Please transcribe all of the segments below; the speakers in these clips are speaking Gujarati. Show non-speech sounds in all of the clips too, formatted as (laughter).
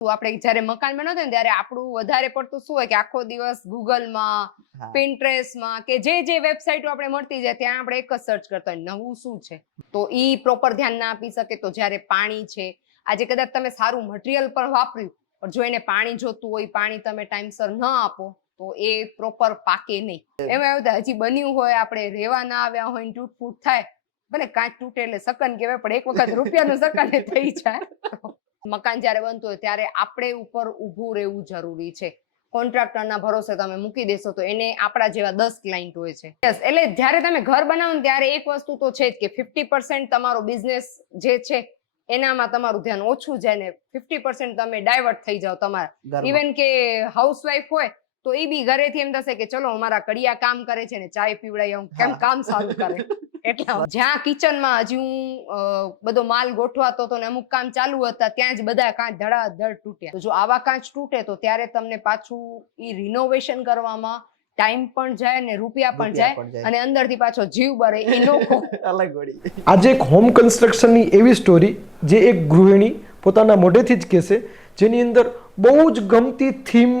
તો આપણે જ્યારે મકાનમાં બનાવતા ત્યારે આપણું વધારે પડતું શું હોય કે આખો દિવસ ગૂગલમાં. પિન્ટરેસ્ટમાં કે જે જે વેબસાઇટો આપણે મળતી જાય ત્યાં આપણે એક જ સર્ચ કરતા હોય નવું શું છે? તો એ પ્રોપર ધ્યાન ના આપી શકે તો જ્યારે પાણી છે આજે કદાચ તમે સારું મટીરિયલ પણ વાપર્યું પણ જો એને પાણી જોતું હોય પાણી તમે ટાઈમસર ન આપો તો એ પ્રોપર પાકે નહીં. એમાં એવું હજી બન્યું હોય આપણે રેવા ના આવ્યા હોય તૂટ ફૂટ થાય ભલે કાંચ તૂટે એટલે સકન કહેવાય પણ એક વખત રૂપિયાનું સકન એ થઈ જાય. મકાન જ્યારે બનતું હોય ત્યારે આપણે ઉપર ઊભું રહેવું જરૂરી છે. કોન્ટ્રાક્ટરના ભરોસે તમે મૂકી દેશો તો એને આપણા જેવા દસ ક્લાયન્ટ હોય છે. એટલે જ્યારે તમે ઘર બનાવો ત્યારે એક વસ્તુ તો છે જ કે ફિફ્ટી પર્સન્ટ તમારો બિઝનેસ જે છે એનામાં તમારું ધ્યાન ઓછું જાય ને ફિફ્ટી પર્સન્ટ તમે ડાયવર્ટ થઈ જાઓ તમારા. ઇવન કે હાઉસવાઈફ હોય તો એ બી ઘરેથી એમ થશે કે ચલો અમારા કડિયા કામ કરે છે ને ચાય પીવડાય કેમ કામ સારું કરે? એટલે જ્યાં કિચનમાં હજી હું બધો માલ ગોઠવાતો હતો ને અમુક કામ ચાલુ હતા ત્યાં જ બધા કાંચ ધડાધડ તૂટ્યા. તો જો આવા કાંચ તૂટે તો ત્યારે તમને પાછું એ રિનોવેશન કરવામાં ટાઈમ પણ જાય ને રૂપિયા પણ જાય અને અંદરથી પાછો જીવ બરે એનો (laughs) અલગ વળી. આજે એક હોમ કન્સ્ટ્રક્શનની એવી સ્ટોરી જે એક ગૃહિણી પોતાના મોઢેથી જ કહેશે જેની અંદર બહુ જ ગમતી થીમ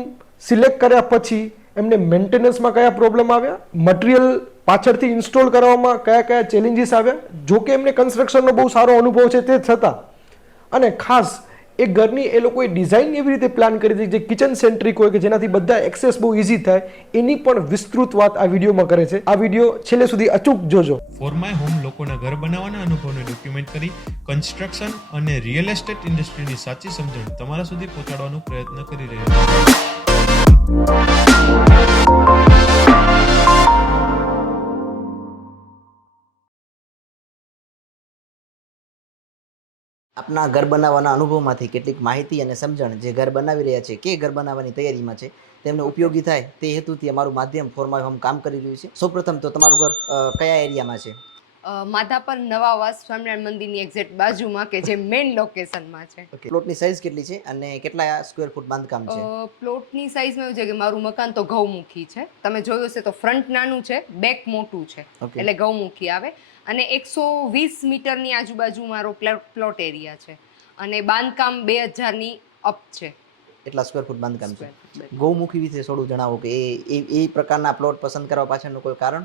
સિલેક્ટ કર્યા પછી એમને મેન્ટેનન્સમાં કયા પ્રોબ્લેમ આવ્યા? મટીરિયલ પાછળથી ઇન્સ્ટોલ કરવામાં કયા કયા ચેલેન્જીસ આવ્યા? જો કે એમને કન્સ્ટ્રક્શનનો બહુ સારો અનુભવ છે તે છતાં. અને ખાસ, એ ઘરની એ લોકોએ ડિઝાઇન એવી રીતે પ્લાન કરી હતી જે કિચન સેન્ટ્રિક હોય કે જેનાથી બધા એક્સેસ બહુ ઇઝી થાય, એની પણ વિસ્તૃત વાત આ વિડીયોમાં કરે છે. આ વીડિયો છેલ્લે સુધી અચૂક જોજો. ફોર માય હોમ લોકોના ઘર બનાવવાના અનુભવને ડોક્યુમેન્ટ કરી કન્સ્ટ્રક્શન અને રિયલ એસ્ટેટ ઇન્ડસ્ટ્રીની સાચી સમજણ તમારા સુધી પહોંચાડવાનો પ્રયત્ન કરી રહ્યો છે આપના ઘર બનાવવાના અનુભવમાંથી કેટલીક માહિતી અને સમજણ જે ઘર બનાવી રહ્યા છે કે ઘર બનાવવાની તૈયારીમાં છે તેમને ઉપયોગી થાય તે હેતુથી અમારું માધ્યમ ફોરમાય હોમ કામ કરી રહ્યું છે. સૌપ્રથમ તો તમારું ઘર કયા એરિયામાં છે? માધાપર નવાવાસ સ્વામિનારાયણ મંદિરની એક્ઝેક્ટ બાજુમાં કે જે મેઇન લોકેશનમાં છે. પ્લોટની સાઇઝ કેટલી છે અને કેટલા સ્ક્વેર ફૂટ બાંધકામ છે? પ્લોટની સાઇઝમાં એવું છે કે મારું મકાન તો ગૌમુખી છે. તમે જોયું હશે તો ફ્રન્ટ નાનું છે બેક મોટું છે. એટલે ગૌમુખી આવે. અને એકસો વીસ મીટરની આજુબાજુ મારો પ્લોટ એરિયા છે. અને બાંધકામ બે હજારની અપ છે. એટલા સ્ક્વેર ફૂટ બાંધકામ છે? ગૌમુખી વિશે થોડું જણાવો કે એ એ- એ પ્રકારના પ્લોટ પસંદ કરવા પાછળનું કોઈ કારણ?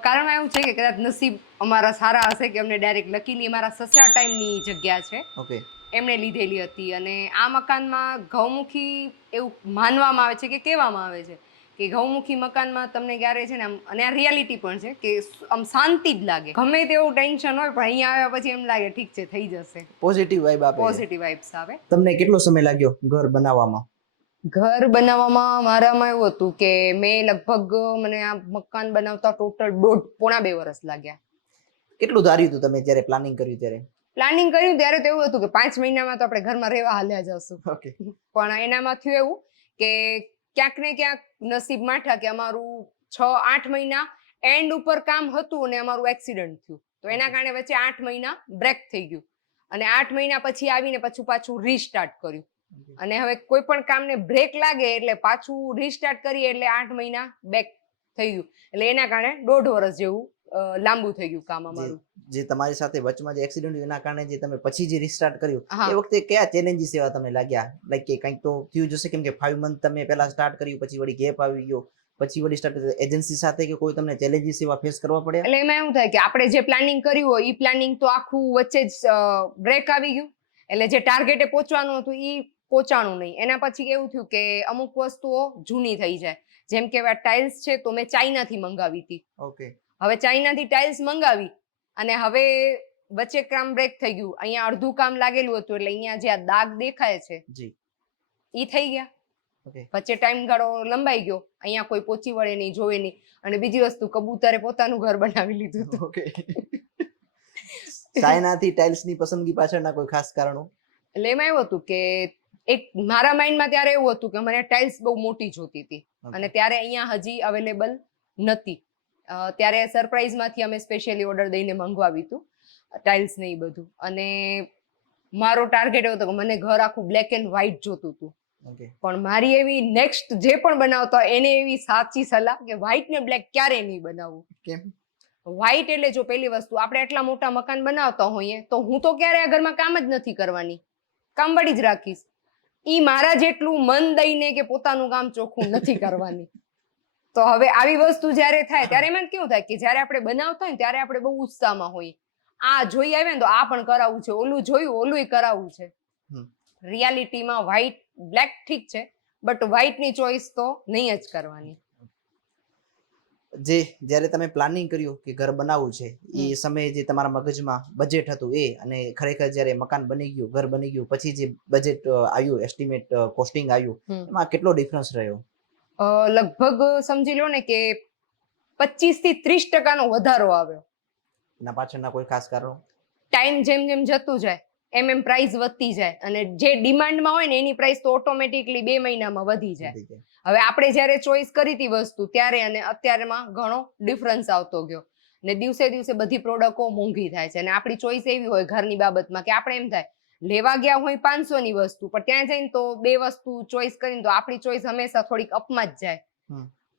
કારણ એવું છે કે કદાચ નસીબ અમારા સારા હશે કે અમને ડાયરેક્ટ લકીની અમારા સસરા ટાઈમની જગ્યા છે. ઓકે. એમણે લીધેલી હતી અને આ મકાનમાં ગૌમુખી એવું માનવામાં આવે છે કે કહેવામાં આવે છે. કે ઘઉમુખી મકાનમાં તમને ક્યારે છે ને આમ અને આ રિયાલિટી પણ છે કે આમ શાંતિ જ લાગે. ગમે તેવું ટેન્શન હોય પણ અહીંયા આવ્યા પછી એમ લાગે ઠીક છે થઈ જશે. પોઝિટિવ વાઇબ આપે પોઝિટિવ વાઇબ્સ આવે. તમને કેટલો સમય લાગ્યો ઘર બનાવવામાં? ઘર બનાવવામાં મારામાં એવું હતું કે મેં લગભગ મને આ મકાન બનાવતા ટોટલ દોઢ પોણા બે વર્ષ લાગ્યા. કેટલું ધાર્યું હતું તમે જ્યારે પ્લાનિંગ કર્યું ત્યારે? પ્લાનિંગ કર્યું ત્યારે તો એવું હતું કે પાંચ મહિનામાં તો આપણે ઘરમાં રહેવા હાલ્યા જશું. પણ એનામાં થયું એવું કે ક્યાંક ને ક્યાંક નસીબ માઠા કે અમારું છ આઠ મહિના એન્ડ ઉપર કામ હતું અને અમારું એક્સિડન્ટ થયું. તો એના કારણે વચ્ચે આઠ મહિના બ્રેક થઈ ગયું. અને આઠ મહિના પછી આવીને પાછું પાછું રીસ્ટાર્ટ કર્યું. અને હવે કોઈ પણ કામને બ્રેક લાગે એટલે પાછું રીસ્ટાર્ટ કરીએ એટલે આઠ મહિના બેક થઈ ગયું. એટલે એના કારણે દોઢ વર્ષ જેવું લાંબુ થઈ ગયું કામ અમારું. જે તમારી સાથે વચમાં જે એક્સિડન્ટ એના કારણે જે તમે પછી જે રિસ્ટાર્ટ કર્યું એ વખતે કયા ચેલેન્જીસ એવા તમને લાગ્યા? લાઈક કે કંઈક તો થયું જશે કેમ કે ફાઈવ મંથ તમે પહેલા સ્ટાર્ટ કર્યું પછી વળી ગેપ આવી ગયો પછી વળી સ્ટાર્ટ એજન્સી સાથે કે કોઈ તમને ચેલેન્જીસ એવા ફેસ કરવા પડ્યા? એટલે એમાં એવું થાય કે આપણે જે પ્લાનિંગ કર્યું હોય એ પ્લાનિંગ તો આખું વચ્ચે જ બ્રેક આવી ગયું. એટલે જે ટાર્ગેટે પહોંચવાનું હતું એ પહોંચાણું નહીં. એના પછી એવું થયું કે અમુક વસ્તુઓ જૂની થઈ જાય. જેમ કે ટાઇલ્સ છે તો મેં ચાઇનાથી મંગાવી હતી. ઓકે હવે ચાઇનાથી ટાઇલ્સ મંગાવી અને હવે વચ્ચે કામ બ્રેક થઈ ગયું. અહીંયા અડધું કામ લાગેલું હતું એટલે અહીંયા જે આ દાગ દેખાય છે જી. એ થઈ ગયા. વચ્ચે ટાઈમ ગાળો લંબાઈ ગયો. અહીંયા કોઈ પોચી વળે નહીં જોવે નહીં. અને બીજી વસ્તુ કબૂતરે પોતાનું ઘર બનાવી લીધું હતું. કે (laughs) ચાઇનાથી ટાઇલ્સની પસંદગી પાછળના કોઈ ખાસ કારણો? એટલે એમાં એવું હતું કે એક મારા માઇન્ડમાં ત્યારે એવું હતું કે મને ટાઇલ્સ બહુ મોટી જોતી હતી. અને ત્યારે અહીંયા હજી અવેલેબલ નથી. ત્યારે સરપ્રાઇઝમાંથી અમે સ્પેશિયલી ઓર્ડર દઈને મંગવાવ્યું હતું ટાઇલ્સ ને એ બધું. અને મારો ટાર્ગેટ એવો હતો કે મને ઘર આખું બ્લેક એન્ડ વ્હાઇટ જોતું હતું. પણ મારી એવી નેક્સ્ટ જે પણ બનાવતા એને એવી સાચી સલાહ કે વ્હાઇટ ને બ્લેક ક્યારે નહીં બનાવવું કેમ? વ્હાઇટ એટલે જો પેલી વસ્તુ આપણે એટલા મોટા મકાન બનાવતા હોઈએ તો હું તો ક્યારે આ ઘરમાં કામ જ નથી કરવાની. કામવાળી જ રાખીશ. ઈ મારા જેટલું મન દઈને કે પોતાનું કામ ચોખ્ખું નથી કરવાની. તો હવે આવી વસ્તુ જ્યારે થાય ત્યારે એમાં કેવું થાય કે જ્યારે આપણે બનાવતા હોય ત્યારે આપણે બહુ ઉત્સાહમાં હોઈએ. આ જોઈ આવે ને તો આ પણ કરાવવું છે ઓલું જોયું ઓલું કરાવવું છે. રિયાલિટીમાં વ્હાઈટ બ્લેક ઠીક છે બટ વ્હાઈટની ચોઈસ તો નહીં જ કરવાની. જે જ્યારે તમે પ્લાનિંગ કર્યું કે ઘર બનાવવું છે એ સમયે જે તમારા મગજમાં બજેટ હતું એ અને ખરેખર જ્યારે મકાન બની ગયું ઘર બની ગયું પછી જે બજેટ આવ્યું એસ્ટિમેટ કોસ્ટિંગ આવ્યું એમાં કેટલો ડિફરન્સ રહ્યો? લગભગ સમજી લો ને કે પચીસથી ત્રીસ ટકાનો વધારો આવ્યો. એના પાછળના કોઈ ખાસ કારણો? ટાઈમ જેમ જેમ જતું જાય એમ એમ પ્રાઇસ વધતી જાય અને જે ડિમાન્ડમાં હોય ને એની પ્રાઇસ તો ઓટોમેટિકલી બે મહિનામાં વધી જાય. વધી જાય. હવે આપણે જ્યારે ચોઈસ કરી હતી વસ્તુ ત્યારે અને અત્યારેમાં ઘણો ડિફરન્સ આવતો ગયો. ને દિવસે દિવસે બધી પ્રોડક્ટો મોંઘી થાય છે. અને આપણી ચોઈસ એવી હોય ઘરની બાબતમાં કે આપણે એમ થાય લેવા ગયા હોય પાંચસો ની વસ્તુ પણ ત્યાં જઈને તો બે વસ્તુ ચોઈસ કરીને તો આપણી ચોઈસ હંમેશા થોડીક અપમાં જ જાય.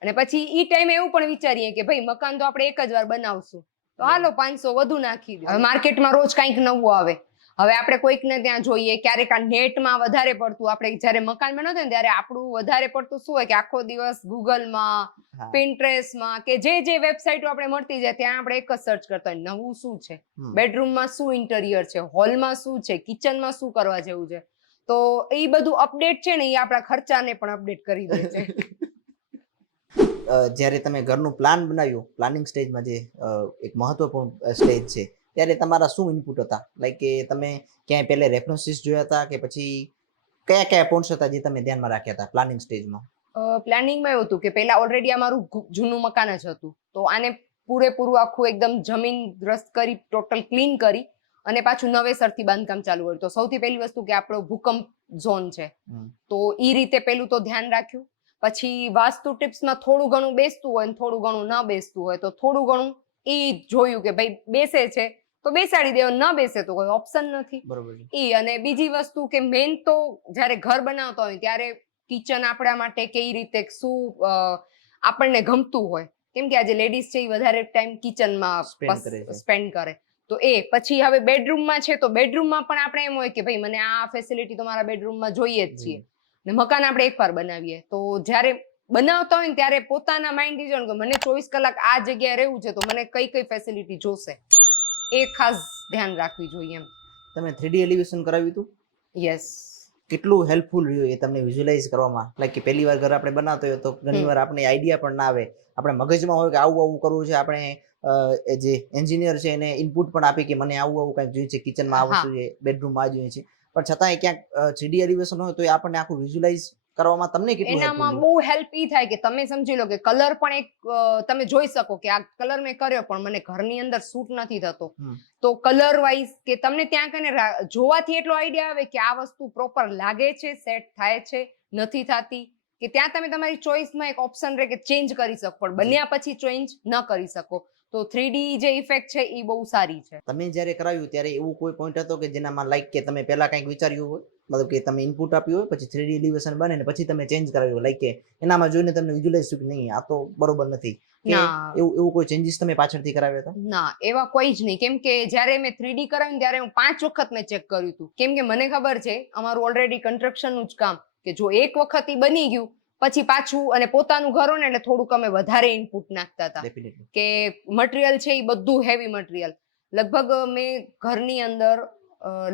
અને પછી ઈ ટાઈમે એવું પણ વિચારીએ કે ભાઈ મકાન તો આપણે એક જ વાર બનાવશું. તો હાલો પાંચસો વધુ નાખી દે હવે માર્કેટમાં રોજ કંઈક નવું આવે. હવે આપણે કોઈકને ત્યાં જોઈએ ક્યારેક આ નેટમાં વધારે પડતું આપણે જ્યારે મકાન બનાવતા ને ત્યારે આપણું વધારે પડતું શું હોય કે આખો દિવસ ગૂગલમાં. પિન્ટરેસ્ટમાં કે જે જે વેબસાઇટો આપણે મળતી જાય ત્યાં આપણે એક જ સર્ચ કરતા હોય. નવું શું છે? બેડરૂમમાં શું ઇન્ટિરિયર છે? હોલમાં શું છે? કિચનમાં શું કરવા જેવું છે? તો એ બધું અપડેટ છે ને એ આપણા ખર્ચાને પણ અપડેટ કરી દે છે. (laughs) જ્યારે તમે ઘરનું પ્લાન બનાવ્યું પ્લાનિંગ સ્ટેજમાં જે એક મહત્વપૂર્ણ સ્ટેજ છે ત્યારે તમારા શું ઇનપુટ હતા? લાઈક કે તમે ક્યાંય પહેલે રેફરન્સીસ જોયા હતા કે પછી કયા કયા પોઈન્ટ્સ હતા જે તમે ધ્યાનમાં રાખ્યા હતા પ્લાનિંગ સ્ટેજમાં પ્લાનિંગમાં એવું હતું કે પહેલા ઓલરેડી અમારું જૂનું મકાન જ હતું. તો આને પૂરેપૂરું આખું એકદમ જમીન દ્રસ્ત કરી ટોટલ ક્લીન કરી અને પાછું નવેસરથી બાંધકામ ચાલુ કર્યું. તો સૌથી પહેલી વસ્તુ કે આપણો ભૂકંપ ઝોન છે. તો એ રીતે પેલું તો ધ્યાન રાખ્યું. પછી વાસ્તુ ટિપ્સમાં થોડું ઘણું બેસતું હોય ને થોડું ઘણું ન બેસતું હોય તો થોડું ઘણું એ જોયું કે ભાઈ બેસે છે તો બેસાડી દેવો ન બેસે તો કોઈ ઓપ્શન નથી. બરોબર ઈ અને બીજી વસ્તુ કે મેન તો જ્યારે ઘર બનાવતા હોય ત્યારે કિચન આપણા માટે કઈ રીતે શું આપણને ગમતું હોય. કેમ કે આજે લેડીઝ છે એ વધારે ટાઈમ કિચનમાં. સ્પેન્ડ કરે તો એ પછી હવે બેડરૂમમાં છે તો બેડરૂમમાં પણ આપણે એમ હોય કે ભાઈ મને આ ફેસિલિટી તો મારા બેડરૂમમાં જોઈએ જ છીએ. ને મકાન આપણે એકવાર બનાવીએ. તો જ્યારે બનાવતા હોય ને ત્યારે પોતાના માઇન્ડ ડિઝાઇન કે મને ચોવીસ કલાક આ જગ્યાએ રહેવું છે તો મને કઈ કઈ ફેસિલિટી જોશે? એ ખાસ ધ્યાન રાખવી જોઈએ એમ. તમે થ્રીડી એલિવેશન કરાવ્યું હતું? યસ કેટલું હેલ્પફુલ રહ્યું એ તમને વિઝ્યુલાઇઝ કરવામાં? લાઈક કે પહેલી વાર ઘર આપણે બનાવતો હોય તો ઘણી. વાર આપણે આઈડિયા પણ ના આવે. આપણે મગજમાં હોય કે આવું આવું કરવું છે આપણે જે એન્જિનિયર છે એને ઇનપુટ પણ આપી કે મને આવું આવું કંઈક જોઈએ છે કિચનમાં આ જોઈએ વસ્તુ છે બેડરૂમમાં આ જોઈએ છે. પણ છતાંય ક્યાંક થ્રીડી એલિવેશન હોય તો એ આપણને આખું વિઝ્યુલાઇઝ કરવામાં તમને કેટલું એનામાં બહુ હેલ્પ ઈ થાય કે તમે સમજી લો કે કલર પણ એક તમે જોઈ શકો કે આ કલર મેં કર્યો પણ મને ઘરની અંદર સૂટ નથી થતો. તો કલર વાઇઝ કે તમને ત્યાં કને જોવાથી એટલો આઈડિયા આવે કે આ વસ્તુ પ્રોપર લાગે છે સેટ થાય છે નથી થતી કે ત્યાં તમે તમારી ચોઈસમાં એક ઓપ્શન રહે કે ચેન્જ કરી શકો. પણ બન્યા પછી ચેન્જ ન કરી શકો. તો થ્રીડી જે ઇફેક્ટ છે એ બહુ સારી છે. તમે જ્યારે કરાવ્યું ત્યારે એવું કોઈ પોઈન્ટ હતો કે જેનામાં લાઈક કે તમે પહેલા કંઈક વિચાર્યું હોય? મતલબ કે તમે ઇનપુટ આપ્યું હોય પછી થ્રીડી એલિવેશન બને ને પછી તમે ચેન્જ કરાવ્યું લાઈક કે એનામાં જોઈને તમને વિઝ્યુલાઇઝ થયું નહીં આ તો બરોબર નથી. એવું એવું કોઈ ચેન્જીસ તમે પાછળથી કરાવ્યા હતા? ના એવા કોઈ જ નહીં. કેમ કે જ્યારે મેં થ્રીડી કરાવ્યું ત્યારે હું પાંચ વખત મેં ચેક કર્યું હતું. કેમ કે મને ખબર છે અમારું ઓલરેડી કન્સ્ટ્રક્શનનું જ કામ કે જો એક વખત ઈ બની ગયું પછી પાછું અને પોતાનું ઘર ને એટલે થોડુંક અમે વધારે ઇનપુટ નાખતા હતા. કે મટીરિયલ છે એ બધું હેવી મટીરિયલ લગભગ મેં ઘરની અંદર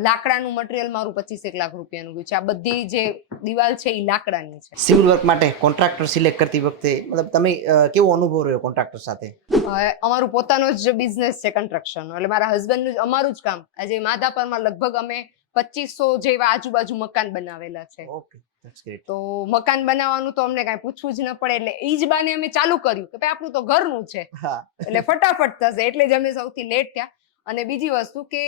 લાકડાનું મટીરિયલ મારું પચીસ એક લાખ રૂપિયાનું ગયું છે. આ બધી જે દિવાલ છે એ લાકડાની છે. સિવિલ વર્ક માટે કોન્ટ્રાક્ટર સિલેક્ટ કરતી વખતે મતલબ તમે કેવો અનુભવ રહ્યો કોન્ટ્રાક્ટર સાથે? અમારું પોતાનો જ બિઝનેસ છે કન્સ્ટ્રક્શનનો એટલે મારા હસબન્ડનું જ અમારું જ કામ. આજે માધાપરમાં લગભગ અમે પચીસો જેવા આજુબાજુ મકાન બનાવેલા છે. ઓકે તો મકાન બનાવવાનું તો અમને કઈ પૂછવું જ ન પડે એટલે એ જ બાને અમે ચાલુ કર્યું કે ભાઈ આપણું તો ઘરનું છે. એટલે ફટાફટ થશે એટલે જ અમે સૌથી લેટ થયા. અને બીજી વસ્તુ કે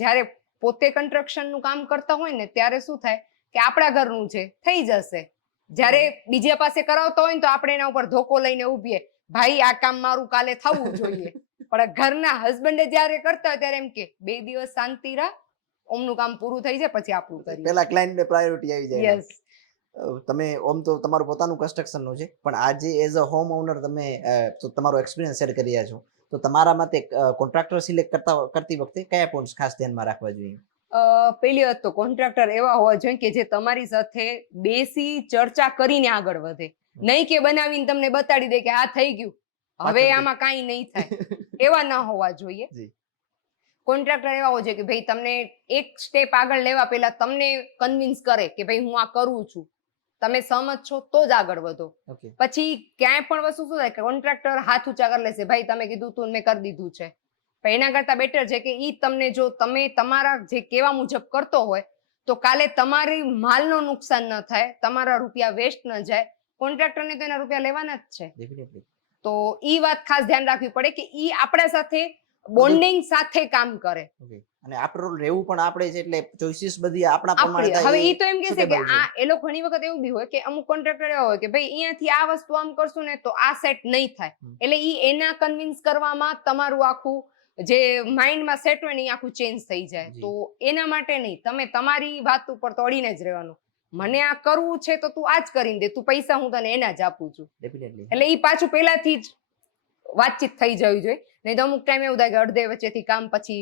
જ્યારે પોતે કન્સ્ટ્રક્શનનું કામ કરતા હોય ને ત્યારે શું થાય કે આપણા ઘરનું છે થઈ જશે. જ્યારે બીજા પાસે કરાવતા હોય ને તો આપણે એના ઉપર ધોકો લઈને ઉભીએ ભાઈ આ કામ મારું કાલે થવું જોઈએ. પણ ઘરના હસબન્ડે જ્યારે કરતા હોય ત્યારે એમ કે બે દિવસ શાંતિ રાખ ઓમનું કામ પૂરું થઈ જાય પછી આપણું કરીએ. પેલા ક્લાયન્ટને પ્રાયોરિટી આવી જાય યસ તમે ઓમ તો તમારું પોતાનું કન્સ્ટ્રક્શનનું છે પણ આજે એઝ અ હોમ ઓનર તમે તમારો એક્સપિરિયન્સ શેર કરી રહ્યા છો. તો તમારા મતે કોન્ટ્રાક્ટર સિલેક્ટ કરતા કરતી વખતે કયા પોઈન્ટ્સ ખાસ ધ્યાનમાં રાખવા જોઈએ? પહેલી વાત તો કોન્ટ્રાક્ટર એવા હોવા જોઈએ કે જે તમારી સાથે બેસી ચર્ચા કરીને આગળ વધે. નહીં કે બનાવીને તમને બતાડી દે કે આ થઈ ગયું. હવે આમાં કાંઈ નહીં થાય. (laughs) એવા ન હોવા જોઈએ. કોન્ટ્રાક્ટર એવા હોય છે કે ભાઈ તમને એક સ્ટેપ આગળ લેવા પહેલા તમને કન્વિન્સ કરે કે ભાઈ હું આ કરું છું. તમે સહમત છો તો જ આગળ વધો. પછી ક્યાંય પણ વસ્તુ શું થાય કે કોન્ટ્રાક્ટર હાથ ઊંચા કરી લેશે ભાઈ તમે કીધું તું મેં કરી દીધું છે. પણ એના કરતા બેટર છે કે ઈ તમને જો તમે તમારા જે કેવા મુજબ કરતો હોય તો કાલે તમારી માલનો નુકસાન ન થાય તમારા રૂપિયા વેસ્ટ ન જાય કોન્ટ્રાક્ટરને તો એના રૂપિયા લેવાના જ છે. તો ઈ વાત ખાસ ધ્યાન રાખવી પડે કે ઈ આપણા સાથે બોન્ડિંગ સાથે કામ કરે. અને આફ્ટર રહેવું પણ આપણે જ એટલે ચોઇસીસ બધી આપણા પ્રમાણે હવે એ તો એમ કે છે કે આ એ લોકો ઘણી વખત એવું બી હોય કે અમુક કોન્ટ્રાક્ટર એવા હોય કે ભાઈ અહીંયાથી આ વસ્તુ આમ કરશું ને તો આ સેટ નહીં થાય. એટલે ઈ એના કન્વિન્સ કરવામાં તમારું આખું જે માઇન્ડમાં સેટ હોય ને એ આખું ચેન્જ થઈ જાય. તો એના માટે નહીં. તમે તમારી વાત ઉપર તો અડીને જ રહેવાનું. મને આ કરવું છે તો તું આ જ કરીને દે. તું પૈસા હું તને એના જ આપું છું. એટલે એ પાછું પહેલાથી જ વાતચીત થઈ જવી જોઈએ. નહીં તો અમુક ટાઈમ એવું થાય કે અડધે વચ્ચેથી કામ પછી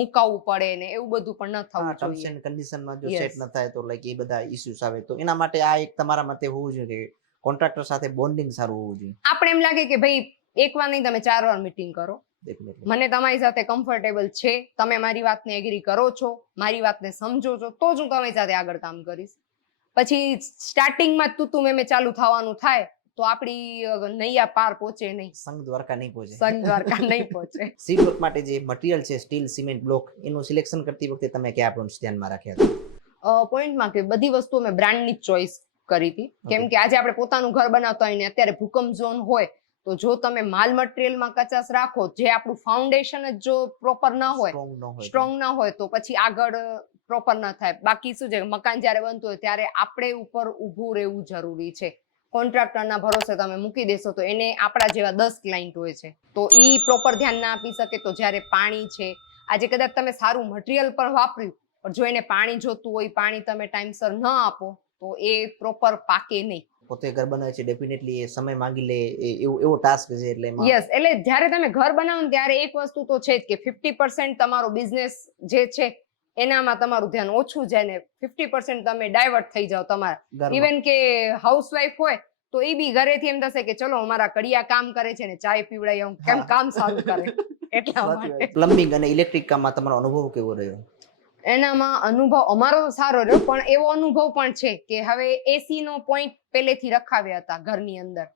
મુકાવવું પડે ને એવું બધું પણ ન થવું જોઈએ. એન્ડ કન્ડિશનમાં જો સેટ ન થાય તો લાઈક એ બધા ઇશ્યુસ આવે. તો એના માટે આ એક તમારા મતે હોવું જોઈએ કે કોન્ટ્રાક્ટર સાથે બોન્ડિંગ સારું હોવું જોઈએ. આપણે એમ લાગે કે ભાઈ એક વાર નહીં તમે ચાર વાર મીટિંગ કરો. મને તમારી સાથે કમ્ફર્ટેબલ છે. તમે મારી વાતને એગ્રી કરો છો. મારી વાતને સમજો છો. તો જ હું તમારી સાથે આગળ કામ કરીશ. પછી સ્ટાર્ટિંગમાં તું તું મેં ચાલુ થવાનું થાય. તો આપણી નૈયા પાર પહોંચે નહીં. સંઘ દ્વારકા નહીં પહોંચે સંઘ દ્વારકા નહીં પહોંચે સી બ્લોક માટે જે મટીરિયલ છે સ્ટીલ સિમેન્ટ બ્લોક એનું સિલેક્શન કરતી વખતે તમે કયા પોઈન્ટ્સ ધ્યાનમાં રાખ્યા હતા? પોઈન્ટમાં કે બધી વસ્તુ અમે બ્રાન્ડની ચોઈસ કરી હતી. કેમ કે આજે આપણે પોતાનું ઘર બનાવતા હોય ને અત્યારે ભૂકંપ ઝોન હોય તો જો તમે માલ મટીરિયલમાં કચાસ રાખો જે આપણું ફાઉન્ડેશન જ જો પ્રોપર ન હોય સ્ટ્રોંગ ના હોય તો. પછી આગળ પ્રોપર ના થાય. બાકી શું છે મકાન જ્યારે બનતું હોય ત્યારે આપણે ઉપર ઊભું રહેવું જરૂરી છે. કોન્ટ્રાક્ટરના ભરોસે તમે મૂકી દેશો તો એને આપણા જેવા દસ ક્લાયન્ટ હોય છે. તો એ પ્રોપર ધ્યાન ના આપી શકે તો જ્યારે પાણી છે આજે કદાચ તમે સારું મટીરિયલ પણ વાપર્યું પણ જો એને પાણી જોતું હોય પાણી તમે ટાઈમસર ન આપો તો એ પ્રોપર પાકે નહીં. પોતે ઘર બનાવે છે ડેફિનેટલી એ સમય માંગી લે એવો એવો ટાસ્ક છે એટલે યસ એટલે જ્યારે તમે ઘર બનાવો ને ત્યારે એક વસ્તુ તો છે જ કે ફિફ્ટી પર્સન્ટ તમારો બિઝનેસ જે છે એનામાં તમારું ધ્યાન ઓછું જાય ને ફિફ્ટી પર્સન્ટ તમે ડાયવર્ટ થઈ જાઓ તમારા. ઇવન કે હાઉસવાઈફ હોય તો એ બી ઘરેથી એમ થશે કે ચલો અમારા કડિયા કામ કરે છે ને ચાય પીવડાવી આવું. કેમ કામ સારું કરે? (laughs) એટલા માટે. પ્લમ્બિંગ અને ઇલેક્ટ્રિક કામમાં તમારો અનુભવ કેવો રહ્યો? એનામાં અનુભવ અમારો સારો રહ્યો પણ એવો અનુભવ પણ છે કે હવે એસી નો પોઈન્ટ પહેલેથી રખાવ્યા હતા ઘરની અંદર.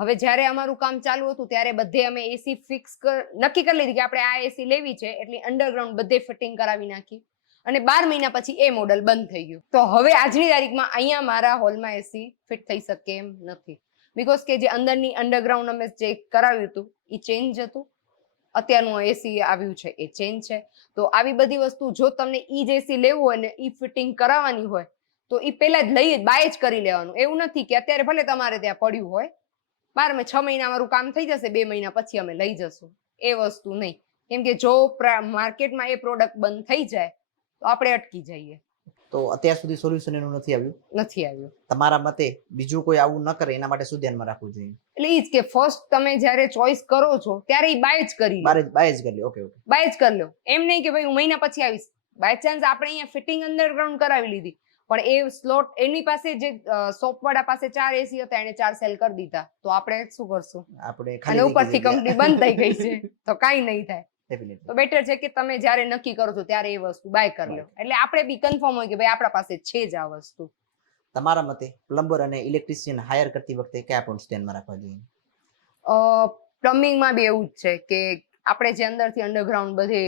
હવે જ્યારે અમારું કામ ચાલુ હતું, ત્યારે બધે અમે એસી ફિક્સ નક્કી કરી લીધી કે આપણે આ એસી લેવી છે, એટલે અંડરગ્રાઉન્ડ બધે ફિટિંગ કરાવી નાખી. અને બાર મહિના પછી એ મોડલ બંધ થઈ ગયું. તો હવે આજની તારીખમાં અહીંયા મારા હોલમાં એસી ફિટ થઈ શકે એમ નથી. બીકોઝ કે જે અંદરની અંડરગ્રાઉન્ડ અમે જે કરાવ્યું હતું, એ ચેન્જ હતું. અત્યારનું એસી આવ્યું છે, એ ચેન્જ છે. તો આવી બધી વસ્તુ જો તમને ઈ જ એસી લેવું હોય ને ઈ ફિટિંગ કરાવવાની હોય, તો એ પહેલા જ લઈ બાય જ કરી લેવાનું. એવું નથી કે અત્યારે ભલે તમારે ત્યાં પડ્યું હોય બાર છ મહિના મારું કામ થઈ જશે બે મહિના પછી અમે લઈ જશું. એ વસ્તુ નહીં. કેમ કે જો માર્કેટમાં એ પ્રોડક્ટ બંધ થઈ જાય તો આપણે અટકી જઈએ. તો અત્યાર સુધી સોલ્યુશન એનું નથી આવ્યું? નથી આવ્યું. તમારા મતે બીજું કોઈ આવું ન કરે એના માટે શું ધ્યાનમાં રાખવું જોઈએ? એટલે ઈ જ કે ફર્સ્ટ તમે જ્યારે ચોઈસ કરો છો ત્યારે ઈ બાય જ કરી મારે બાય જ કરી લો. ઓકે ઓકે બાય જ કરી લો. એમ નહીં કે ભાઈ હું મહિના પછી આવીશ. બાય ચાન્સ આપણે અહીંયા ફિટિંગ અંડરગ્રાઉન્ડ કરાવી લીધી. પણ એ સ્લોટ એની પાસે જે સોપવાળા પાસે ચાર એસી હતા એને ચાર સેલ કરી દીધા. તો આપણે શું કરશું? આપણે અને ઉપરથી કંપની બંધ થઈ ગઈ છે. (laughs) તો કાંઈ નહીં થાય. તો બેટર છે કે તમે જ્યારે નક્કી કરો છો ત્યારે એ વસ્તુ બાય કરી લો. એટલે આપણે બી કન્ફર્મ હોય કે ભાઈ આપણા પાસે છે જ આ વસ્તુ. તમારા મતે પ્લમ્બર અને ઇલેક્ટ્રિશિયન હાયર કરતી વખતે કયા પોઈન્ટ્સ ધ્યાનમાં રાખવા જોઈએ? પ્લમ્બિંગમાં બી એવું જ છે કે આપણે જે અંદરથી અંડરગ્રાઉન્ડ બધે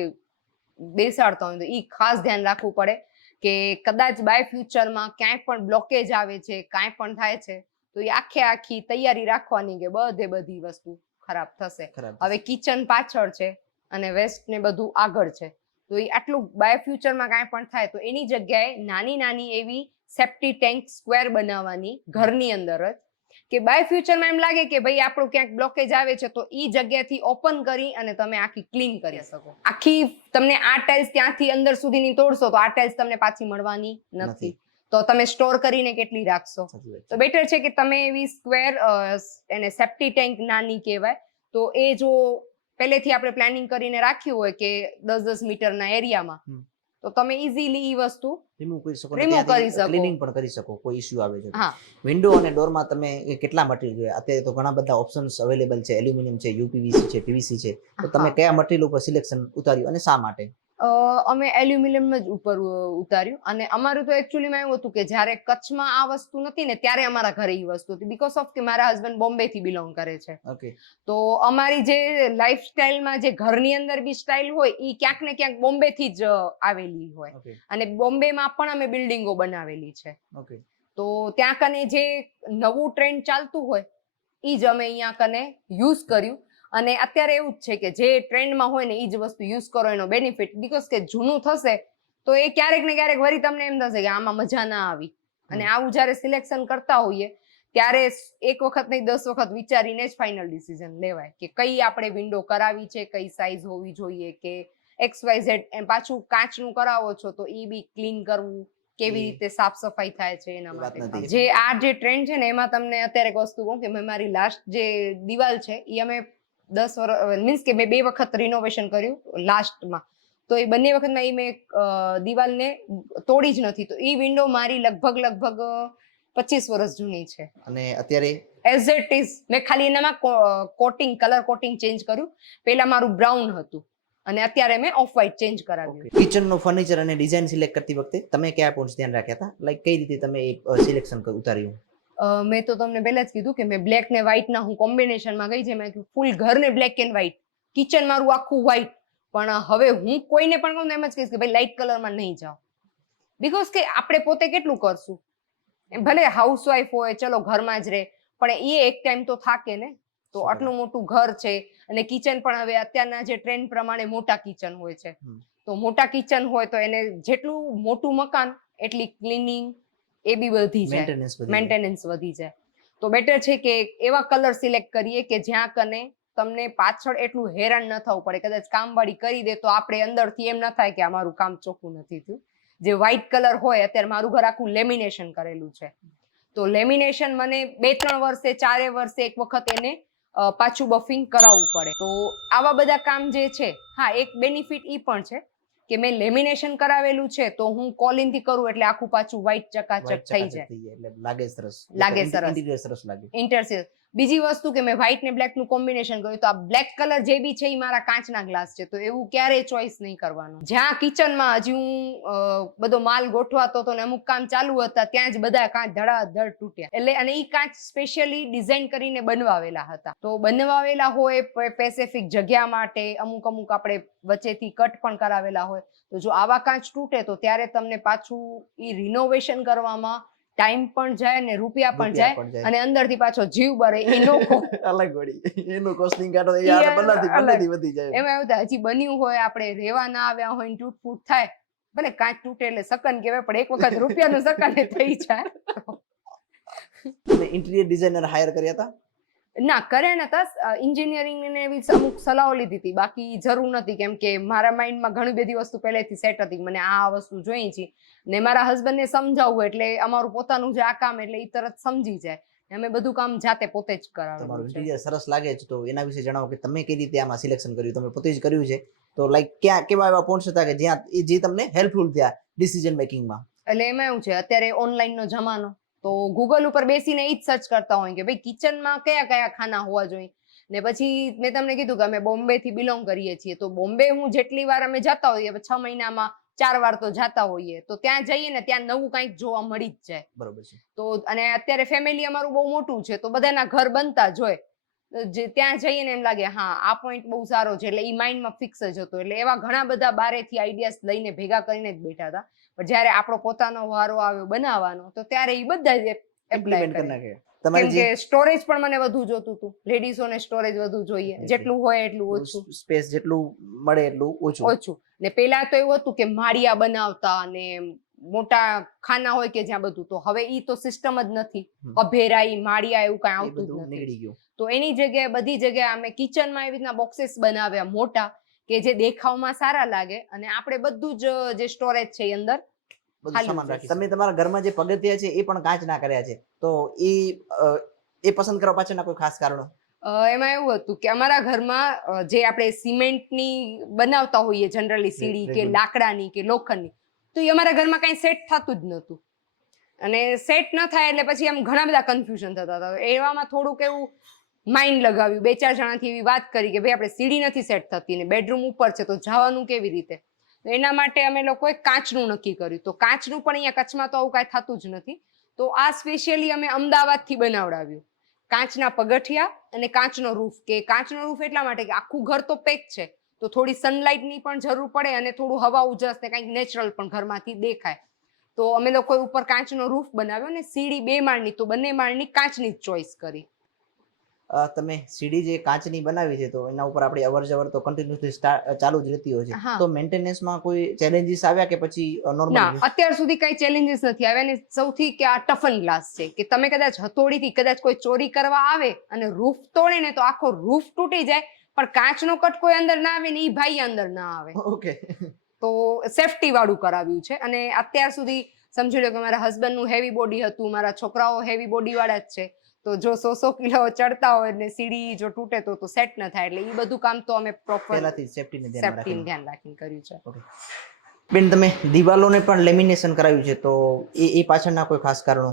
બેસાડતા હોય તો એ ખાસ ધ્યાન રાખવું પડે. કે કદાચ બાય ફ્યુચરમાં ક્યાંય પણ બ્લોકેજ આવે છે કાંઈ પણ થાય છે તો એ આખે આખી તૈયારી રાખવાની કે બધે બધી વસ્તુ ખરાબ થશે. હવે કિચન પાછળ છે અને વેસ્ટ ને બધું આગળ છે. તો એ આટલું બાય ફ્યુચરમાં કાંઈ પણ થાય તો એની જગ્યાએ નાની નાની એવી સેફ્ટી ટેન્ક સ્ક્વેર બનાવવાની ઘરની અંદર જ કે બાય ફ્યુચરમાં એમ લાગે કે ભાઈ આપણું ક્યાંક બ્લોકેજ આવે છે તો એ જગ્યાથી ઓપન કરી અને તમે આખી ક્લીન કરી શકો. આખી તમને આ ટાઇલ્સ ત્યાંથી અંદર સુધીની તોડશો તો આ ટાઇલ્સ તમને પાછી મળવાની નથી. તો તમે સ્ટોર કરીને કેટલી રાખશો? તો બેટર છે કે તમે એવી સ્ક્વેર એને સેફ્ટી ટેન્ક નાની કહેવાય. તો એ જો પહેલેથી આપણે પ્લાનિંગ કરીને રાખ્યું હોય કે દસ દસ મીટરના એરિયામાં. તો તમે ઇઝીલી એ વસ્તુ રિમૂવ કરી શકો રિમૂવ કરી શકો. ક્લીનિંગ પણ કરી શકો કોઈ ઇશ્યુ આવે છે. વિન્ડો અને ડોરમાં તમે કેટલા મટીરિયલ જોઈએ? અત્યારે તો ઘણા બધા ઓપ્શન્સ અવેલેબલ છે. એલ્યુમિનિયમ છે યુપીવીસી છે પીવીસી છે. તો તમે કયા મટીરિયલ ઉપર સિલેક્શન ઉતાર્યું અને શા માટે? અમે એલ્યુમિનિયમ જ ઉપર ઉતાર્યું. અને અમારું તો એકચ્યુઅલીમાં એવું હતું કે જ્યારે કચ્છમાં આ વસ્તુ નથી ને ત્યારે અમારા ઘરે એ વસ્તુ હતી. બીકોઝ ઓફ કે મારા હસબન્ડ બોમ્બે થી બિલોંગ કરે છે. ઓકે તો અમારી જે લાઈફ સ્ટાઇલમાં જે ઘરની અંદર બી સ્ટાઇલ હોય એ ક્યાંક ને ક્યાંક બોમ્બે થી જ આવેલી હોય. અને બોમ્બેમાં પણ અમે બિલ્ડિંગો બનાવેલી છે. ઓકે તો ત્યાં કને જે નવું ટ્રેન્ડ ચાલતું હોય એ જ અમે અહીંયા કને યુઝ કર્યું. અને અત્યારે એવું જ છે કે જે ટ્રેન્ડમાં હોય ને એ જ વસ્તુ યુઝ કરો એનો બેનિફિટ બીકોઝ કે જૂનું થશે તો એ ક્યારેક ને ક્યારેક વળી તમને એમ થશે કે આમાં મજા ના આવી. અને આવું જ્યારે સિલેક્શન કરતા હોઈએ ત્યારે એક વખત નહીં દસ વખત વિચારીને જ ફાઇનલ ડિસિઝન લેવાય કે કઈ આપણે વિન્ડો કરાવી છે કઈ સાઇઝ હોવી જોઈએ કે એક્સ વાય ઝેડ એમ પાછું કાચનું કરાવો છો તો એ બી ક્લીન કરવું કેવી રીતે સાફ સફાઈ થાય છે એના માટે. જે આ જે ટ્રેન્ડ છે ને એમાં તમને અત્યારે એક વસ્તુ કહું કે મેં મારી લાસ્ટ જે દિવાલ છે એ અમે દસ વર્ષ મીન્સ કે મેં બે વખત રિનોવેશન કર્યું લાસ્ટમાં તો એ બંને વખતમાં એ મેં દિવાલને તોડી જ નથી. તો એ વિન્ડો મારી લગભગ લગભગ પચીસ વર્ષ જૂની છે. અને અત્યારે? એઝ ઇટ ઇઝ મેં ખાલી એનામાં કોટિંગ કલર કોટિંગ ચેન્જ કર્યું. પહેલા મારું બ્રાઉન હતું. અને અત્યારે મેં ઓફ વ્હાઇટ ચેન્જ કરાવ્યું કિચનનું ફર્નિચર અને ડિઝાઇન સિલેક્ટ કરતી વખતે તમે કયા પોઈન્ટ્સ ધ્યાન રાખ્યા હતા? લાઈક કઈ રીતે તમે સિલેક્શન ઉતાર્યું? મેં તો તમને પહેલા જ કીધું કે મેં બ્લેક ને વ્હાઇટ ના હું કોમ્બિનેશનમાં ગઈ છે મેં ફૂલ ઘર ને બ્લેક એન્ડ વ્હાઇટ કિચન મારું આખું વ્હાઇટ પણ હવે હું કોઈને પણ કહું એમ જ કહીશ કે ભાઈ લાઇટ કલરમાં નહીં જાઓ. બીકોઝ કે આપણે પોતે કેટલું કરશું? ભલે ભલે હાઉસવાઈફ હોય ચલો ઘરમાં જ રહે પણ એ એક ટાઈમ તો થાકે ને? તો આટલું મોટું ઘર છે અને કિચન પણ હવે અત્યારના જે ટ્રેન્ડ પ્રમાણે મોટા કિચન હોય છે. તો મોટા કિચન હોય તો એને જેટલું મોટું મકાન એટલી ક્લિનિંગ એ બી વધી જાય. મેન્ટેનન્સ વધી જાય. તો બેટર છે કે એવા કલર સિલેક્ટ કરીએ કે જ્યાં કને તમને પાછળ એટલું હેરાન ન થવું પડે. કદાચ કામવાળી કરી દે તો આપણે અંદરથી એમ ન થાય કે આ મારું કામ ચોખ્ખું નથી થયું. જે વ્હાઇટ કલર હોય અત્યારે મારું ઘર આખું લેમિનેશન કરેલું છે. તો લેમિનેશન મને બે ત્રણ વર્ષે ચારે વર્ષે એક વખત એને પાછું બફિંગ કરાવવું પડે. તો આવા બધા કામ જે છે હા એક બેનિફિટ એ પણ છે કે મેં લેમિનેશન કરાવેલું છે તો હું કોલિનથી કરું એટલે આખું પાછું વ્હાઈટ ચકાચક થઈ જાય. એટલે લાગે સરસ. લાગે સરસ. ઇન્ટરસિયર બીજી વસ્તુ કે મેં વ્હાઇટ ને બ્લેકનું કોમ્બિનેશન કર્યું તો આ બ્લેક કલર જે બી છે એ મારા કાચના ગ્લાસ છે. તો એવું ક્યારેય ચોઈસ નહીં કરવાનું. જ્યાં કિચનમાં હજી હું બધો માલ ગોઠવાતો હતો ને અમુક કામ ચાલુ હતા, ત્યાં જ બધા કાચ ધડાધડ તૂટ્યા. એટલે અને એ કાચ સ્પેશિયલી ડિઝાઇન કરીને બનવાવેલા હતા. તો બનવાવેલા હોય પેસેફિક જગ્યા માટે, અમુક અમુક આપણે વચ્ચેથી કટ પણ કરાવેલા હોય. તો જો આવા કાચ તૂટે તો ત્યારે તમને પાછું એ રિનોવેશન કરવામાં ટાઈમ પણ જાય ને રૂપિયા પણ જાય. અને અંદરથી પાછો જીવ બરે એનો (laughs) અલગ વળી. એનું કોસ્ટિંગ કાઢો એ અલગ. બંનેથી બંનેથી વધી જાય. એમાં એવું થાય હજી બન્યું હોય આપણે રેવા ના આવ્યા હોય તૂટ ફૂટ થાય ભલે કાંચ તૂટે એટલે સકન કહેવાય પણ એક વખત રૂપિયાનું સકન થઈ જાય. ઇન્ટિરિયર ડિઝાઇનર હાયર કર્યા હતા? ના કરે હતા એન્જિનિયરિંગ ને એવી અમુક સલાહો લીધી હતી. બાકી જરૂર નથી કેમ કે મારા માઇન્ડમાં ઘણી બધી વસ્તુ પહેલેથી સેટ હતી. મને આ વસ્તુ જોઈ છે. ને મારા હસબન્ડને સમજાવવું એટલે અમારું પોતાનું જે આ કામ એટલે એ તરત સમજી જાય. અમે બધું કામ જાતે પોતે જ કરાવ્યું છે. સરસ લાગે છે તો એના વિશે જણાવો કે તમે કઈ રીતે આમાં સિલેક્શન કર્યું? તમે પોતે જ કર્યું છે. તો લાઈક ક્યાં કેવા એવા પોઈન્ટ્સ હતા કે જ્યાં જે તમને હેલ્પફુલ થયા ડિસિઝન મેકિંગમાં એટલે એમાં એવું છે અત્યારે ઓનલાઈનનો જમાનો. તો ગૂગલ ઉપર બેસીને એ જ સર્ચ કરતા હોય કે ભાઈ કિચનમાં કયા કયા ખાના હોવા જોઈએ. ને પછી મેં તમને કીધું કે અમે બોમ્બે થી બિલોંગ કરીએ છીએ. તો બોમ્બે હું જેટલી વાર અમે જતા હોઈએ છ મહિનામાં ચાર વાર તો જાતા હોઈએ. તો ત્યાં જઈએ ને ત્યાં નવું કંઈક જોવા મળી જ જાય. બરોબર છે. તો અને અત્યારે ફેમિલી અમારું બહુ મોટું છે તો બધાના ઘર બનતા જ હોય. જે ત્યાં જઈએ ને એમ લાગે હા આ પોઈન્ટ બહુ સારો છે. એટલે એ માઇન્ડમાં ફિક્સ જ હતો. એટલે એવા ઘણા બધા બારેથી આઈડિયાસ લઈને ભેગા કરીને જ બેઠા હતા. પણ જ્યારે આપણો પોતાનો વારો આવ્યો બનાવવાનો તો ત્યારે એ બધા જ એપ્લાય કરી કેમ કે જે સ્ટોરેજ પણ મને વધુ જોતું હતું લેડીઝોને સ્ટોરેજ વધુ જોઈએ. જેટલું હોય એટલું ઓછું. સ્પેસ જેટલું મળે એટલું ઓછું. ઓછું. ને પેલા તો એવું હતું કે માળિયા બનાવતા અને મોટા ખાના હોય કે જ્યાં બધું તો હવે ઈ તો સિસ્ટમ જ નથી. અભેરાઈ માળિયા એવું કઈ આવતું જ નથી. તો એની જગ્યાએ બધી જગ્યાએ અમે કિચનમાં એવી રીતના બોક્સેસ બનાવ્યા મોટા કે જે દેખાવમાં સારા લાગે અને આપણે બધું જ જે સ્ટોરેજ છે એ અંદર બધું સામાન રાખી તમે તમારા ઘરમાં જે પગથિયા છે એ પણ કાચના કર્યા છે. તો એ એ પસંદ કરવા પાછળના કોઈ ખાસ કારણો? એમાં એવું હતું કે અમારા ઘરમાં જે આપણે સિમેન્ટની બનાવતા હોઈએ જનરલી સીડી કે લાકડાની કે લોખંડની તો એ અમારા ઘરમાં કાંઈ સેટ થતું જ નહોતું. અને સેટ ન થાય એટલે પછી આમ ઘણા બધા કન્ફ્યુઝન થતા હતા. એવામાં થોડુંક એવું માઇન્ડ લગાવ્યું. બે ચાર જણાથી એવી વાત કરી કે ભાઈ આપણે સીડી નથી સેટ થતી ને બેડરૂમ ઉપર છે તો જવાનું કેવી રીતે? એના માટે અમે લોકોએ કાચનું નક્કી કર્યું. તો કાચનું પણ અહીંયા કચ્છમાં તો આવું કાંઈ થતું જ નથી. તો આ સ્પેશિયલી અમે અમદાવાદથી બનાવડાવ્યું. કાચના પગથિયા અને કાચનો રૂફ કે કાચનો રૂફ એટલા માટે કે આખું ઘર તો પેક છે. તો થોડી સનલાઇટની પણ જરૂર પડે અને થોડું હવા ઉજાસ ને કંઈક નેચરલ પણ ઘરમાંથી દેખાય. તો અમે લોકોએ ઉપર કાચનો રૂફ બનાવ્યો અને સીડી બે માળની, તો બંને માળની કાચની જ ચોઈસ કરી. તમે સીડી જે કાચની બનાવી છે તો એના ઉપર આપણી અવર જવર તો કન્ટિન્યુઅસલી ચાલુ જ રહેતી હોય છે. તો મેન્ટેનન્સમાં કોઈ ચેલેન્જીસ આવ્યા કે પછી ના નોર્મલ અત્યાર સુધી કઈ ચેલેન્જીસ નથી આવ્યા. ને સૌથી કે આ ટફન ગ્લાસ છે કે તમે કદાચ હથોડીથી કદાચ કોઈ ચોરી કરવા આવે અને રૂફ તોડે ને તો આખો રૂફ તૂટી જાય પણ કાચનો કટ કોઈ અંદર ના આવે ને એ ભાઈ અંદર ના આવે. ઓકે. તો સેફટી વાળું કરાવ્યું છે. અને અત્યાર સુધી સમજી લો કે મારા હસબન્ડનું હેવી બોડી હતું મારા છોકરાઓ હેવી બોડી વાળા જ છે. તો જો સો સો કિલો ચડતા હોય ને સીડી જો તૂટે તો તો સેટ ન થાય. એટલે એ બધું કામ તો અમે પ્રોપર પહેલાથી સેફટીને ધ્યાન રાખીને કર્યું છે. બેન તમે દિવાલોને પણ લેમિનેશન કરાવ્યું છે તો એ એ પાછળના કોઈ ખાસ કારણો?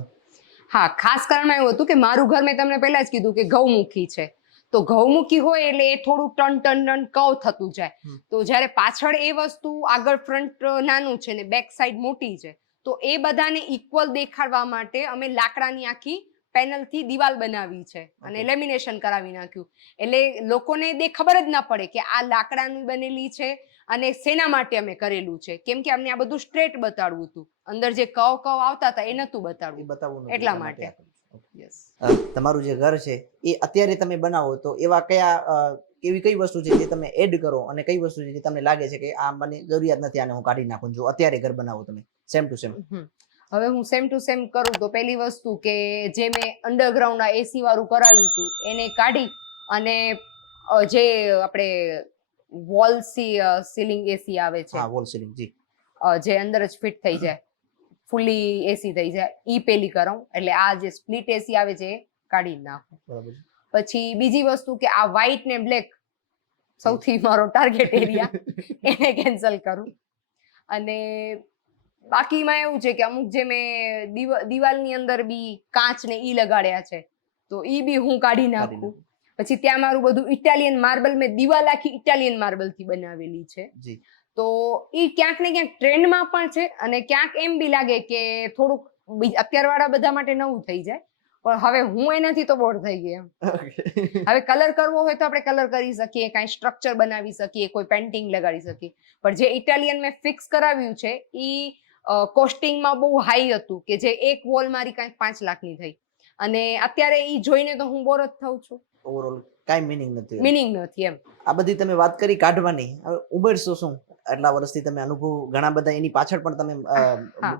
હા ખાસ કારણમાં એવું હતું કે મારું ઘર મેં તમને પહેલા જ કીધું કે ગૌમુખી છે. તો ગૌમુખી હોય એટલે એ થોડું ટન ટન ટન કવ થતું જાય. તો જ્યારે પાછળ એ વસ્તુ આગળ ફ્રન્ટ નાનું છે ને બેક સાઈડ મોટી છે તો એ બધાને ઇક્વલ દેખાડવા માટે અમે લાકડાની આખી પેનલથી દિવાલ બનાવી છે અને લેમિનેશન કરાવી નાખ્યું. એટલે લોકોને દે ખબર જ ના પડે કે આ લાકડાની બનેલી છે અને શેના માટે અમે કરેલું છે. કેમ કે અમને આ બધું સ્ટ્રેટ બતાડવું હતું. અંદર જે કવ કવ આવતા હતા એ નહોતું બતાડવું. બતાવવું એટલા માટે. તમારું જે ઘર છે એ અત્યારે તમે બનાવો તો એવા કયા એવી કઈ વસ્તુ છે જે તમે એડ કરો અને કઈ વસ્તુ છે જે તમને લાગે છે કે આ મને જરૂરિયાત નથી આને હું કાઢી નાખું જો અત્યારે ઘર બનાવો તમે સેમ ટુ સેમ. હવે હું સેમ ટુ સેમ કરું તો પહેલી વસ્તુ કે જે મેં અંડરગ્રાઉન્ડના એસી વાળું કરાવ્યું હતું એને કાઢી અને જે આપણે વોલ સીલિંગ એસી આવે છે. હા વોલ સીલિંગ જી. જે અંદર જ ફિટ થઈ જાય. ફૂલી એસી થઈ જાય. ઈ પેલી કરાવું એટલે આ જે સ્પ્લિટ એસી આવે છે એ કાઢી નાખું. બરાબર પછી બીજી વસ્તુ કે આ વ્હાઈટ ને બ્લેક સૌથી મારો ટાર્ગેટ એરિયા (laughs) એને કેન્સલ કરું. અને બાકીમાં એવું છે કે અમુક જે મેં દિવાલની અંદર બી કાચ ને ઈ લગાડ્યા છે તો ઈ બી હું કાઢી નાખું. પછી ત્યાં મારું બધું ઇટાલિયન માર્બલ મેં દિવાલ આખી ઇટાલિયન માર્બલથી બનાવેલી છે. તો ઈ ક્યાંક ને ક્યાંક ટ્રેન્ડમાં પણ છે અને ક્યાંક એમ બી લાગે કે થોડુંક અત્યાર અત્યારવાળા બધા માટે નવું થઈ જાય. પણ હવે હું એનાથી તો બોર થઈ ગઈ એમ. હવે કલર કરવો હોય તો આપણે કલર કરી શકીએ કાંઈ સ્ટ્રક્ચર બનાવી શકીએ કોઈ પેન્ટિંગ લગાડી શકીએ. પણ જે ઇટાલિયન મેં ફિક્સ કરાવ્યું છે એ કોસ્ટિંગમાં બહુ હાઈ હતું કે જે એક વોલ મારી કાંઈક પાંચ લાખની થઈ. અને અત્યારે એ જોઈને તો હું બોર જ થઉં છું. ઓવરઓલ કાંઈ મિનિંગ નથી મિનિંગ નથી એમ. આ બધી તમે વાત કરી કાઢવાની હવે ઉમેરશો શું? આટલા વર્ષથી તમે અનુભવ ઘણા બધા એની પાછળ પણ તમે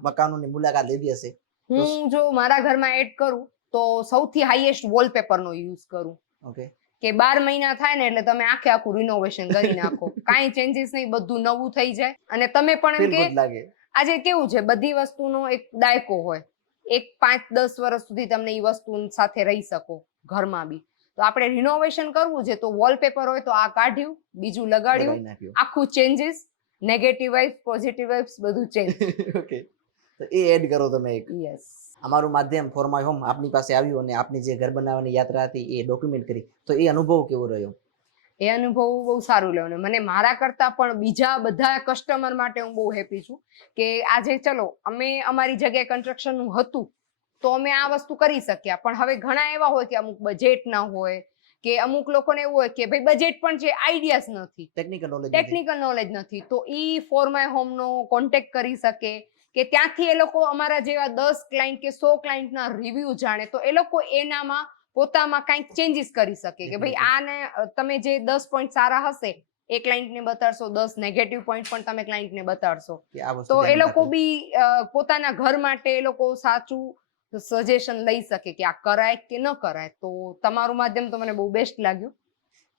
મકાનોની મુલાકાત લીધી હશે. હું જો મારા ઘરમાં એડ કરું તો સૌથી હાઈએસ્ટ વોલપેપરનો યુઝ કરું. ઓકે કે બાર મહિના થાય ને એટલે તમે આખે આખું રિનોવેશન કરી (laughs) નાખો. કાંઈ ચેન્જીસ નહીં બધું નવું થઈ જાય. અને તમે પણ એમ કે આજે કેવું છે? બધી વસ્તુનો એક દાયકો હોય. એક પાંચ દસ વર્ષ સુધી તમને એ વસ્તુ સાથે રહી શકો ઘરમાં બી. તો આપણે રિનોવેશન કરવું છે તો વોલપેપર હોય તો આ કાઢ્યું બીજું લગાડ્યું આખું changes negative vibes positive vibes બધું ચેન્જ (laughs) ઓકે. તો એ એડ કરો તમે એક. યસ અમારું માધ્યમ ફોર માય હોમ આપની પાસે આવ્યું અને આપની જે ઘર બનાવવાની યાત્રા હતી એ ડોક્યુમેન્ટ કરી. તો એ અનુભવ કેવો રહ્યો? એ અનુભવ બહુ સારું લેવાનો મને મારા કરતા પણ બીજા બધા કસ્ટમર માટે હું બહુ હેપી છું કે આજે ચલો અમે અમારી જગ્યાએ કન્સ્ટ્રક્શનનું હતું તો અમે આ વસ્તુ કરી શક્યા. પણ હવે ઘણા એવા હોય કે અમુક બજેટ ના હોય કે અમુક લોકોને એવું હોય કે ભાઈ બજેટ પણ છે આઈડિયાસ નથી ટેકનિકલ નોલેજ ટેકનિકલ નોલેજ નથી તો ઈ ફોર માય હોમનો કોન્ટેક્ટ કરી શકે કે ત્યાંથી એ લોકો અમારા જેવા દસ ક્લાયન્ટ કે સો ક્લાયન્ટના રિવ્યુ જાણે તો એ લોકો એનામાં પોતામાં કાંઈક ચેન્જીસ કરી શકે કે ભાઈ આને તમે જે દસ પોઈન્ટ સારા હશે એ ક્લાયન્ટને બતાડશો દસ નેગેટિવ પોઈન્ટ પણ તમે ક્લાયન્ટને બતાડશો. તો એ લોકો બી પોતાના ઘર માટે એ લોકો સાચું સજેશન લઈ શકે કે આ કરાય કે ન કરાય. તો તમારું માધ્યમ તો મને બહુ બેસ્ટ લાગ્યું.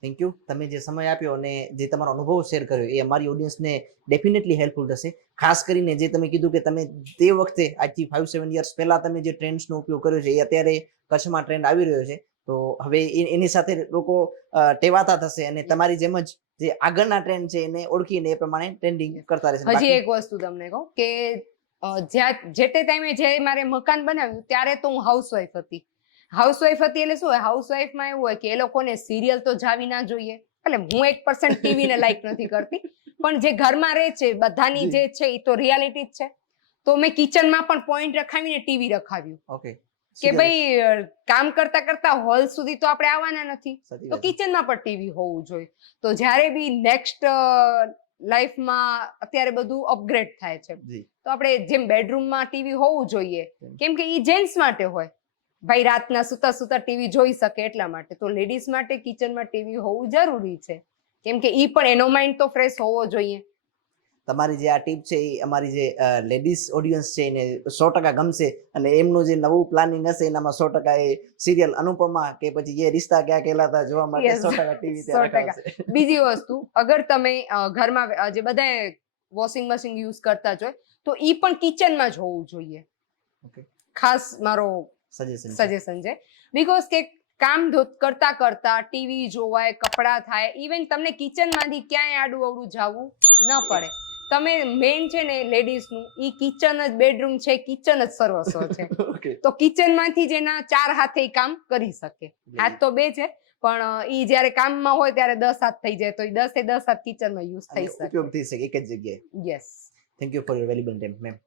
થેન્ક યુ તમે જે સમય આપ્યો અને જે તમારો અનુભવ શેર કર્યો એ અમારી ઓડિયન્સને ડેફિનેટલી હેલ્પફુલ થશે. ખાસ કરીને જે તમે કીધું કે તમે તે વખતે આજથી ફાઈવ સેવન યર્સ પહેલા તમે જે ટ્રેન્ડ્સનો ઉપયોગ કર્યો છે એ અત્યારે કચ્છમાં ટ્રેન્ડ આવી રહ્યો છે. તો હવે એની સાથે લોકો ટેવાતા થશે અને તમારી જેમ જ જે આગળના ટ્રેન્ડ છે એને ઓળખીને એ પ્રમાણે ટ્રેન્ડિંગ કરતા રહેશે. હજી એક વસ્તુ તમને કહું કે જ્યાં જે તે ટાઈમે જે મારે મકાન બનાવ્યું ત્યારે તો હું હાઉસવાઈફ હતી. હાઉસવાઈફ હતી એટલે શું હોય? હાઉસવાઈફમાં એવું હોય કે એ લોકોને સિરિયલ તો જાવી ના જોઈએ. એટલે હું એક પર્સન્ટ ટીવીને લાઈક નથી કરતી. પણ જે ઘરમાં રહે છે બધાની જે. છે એ તો રિયાલિટી જ છે. તો મેં કિચનમાં પણ પોઈન્ટ રખાવીને ટીવી રખાવ્યું. ઓકે કે ભાઈ કામ કરતા કરતા હોલ સુધી તો આપણે આવવાના નથી. તો કિચનમાં પણ ટીવી હોવું જોઈએ. તો જ્યારે બી નેક્સ્ટ લાઈફમાં અત્યારે બધું અપગ્રેડ થાય છે. તો આપણે જેમ બેડરૂમમાં ટીવી હોવું જોઈએ. કેમ કે એ જેન્ટ્સ માટે હોય. ભાઈ રાતના સુતા સુતા ટીવી જોઈ શકે એટલા માટે. તો લેડીઝ માટે કિચનમાં ટીવી હોવું જરૂરી છે. કેમ કે એ પણ એનો માઇન્ડ તો ફ્રેશ હોવો જોઈએ. તમારી જે આ ટીપ છે એ અમારી જે લેડીઝ ઓડિયન્સ છે એને સો ટકા ગમશે અને એમનું જે નવું પ્લાનિંગ હશે એનામાં સો ટકા એ સિરિયલ અનુપમા કે પછી એ રિશ્તા ક્યાં કહેલાતા જોવા માટે સો ટકા ટીવી બીજી વસ્તુ અગર તમે ઘરમાં જે બધા વોશિંગ મશીન યુઝ કરતા જ હોય તો એ પણ કિચનમાં જ હોવું જોઈએ. ખાસ મારો સજેશન સજેશન છે. બીકોઝ કે કામ કરતા કરતા ટીવી જોવાય કપડાં થાય ઇવન તમને કિચનમાંથી ક્યાંય આડું અવડું જવું ન પડે. તમે મેઇન છે ને લેડીઝનું ઈ કિચન જ બેડરૂમ છે કિચન જ સર્વસ્વ છે. (laughs) તો કિચનમાંથી જ એના ચાર હાથે કામ કરી શકે. હાથ તો બે છે પણ ઈ જ્યારે કામમાં હોય ત્યારે દસ હાથ થઈ જાય તો એ દસે દસ હાથ કિચનમાં યુઝ થઈ શકે. ઉપયોગ થઈ શકે એક જ જગ્યાએ. Yes thank you for your valuable time ma'am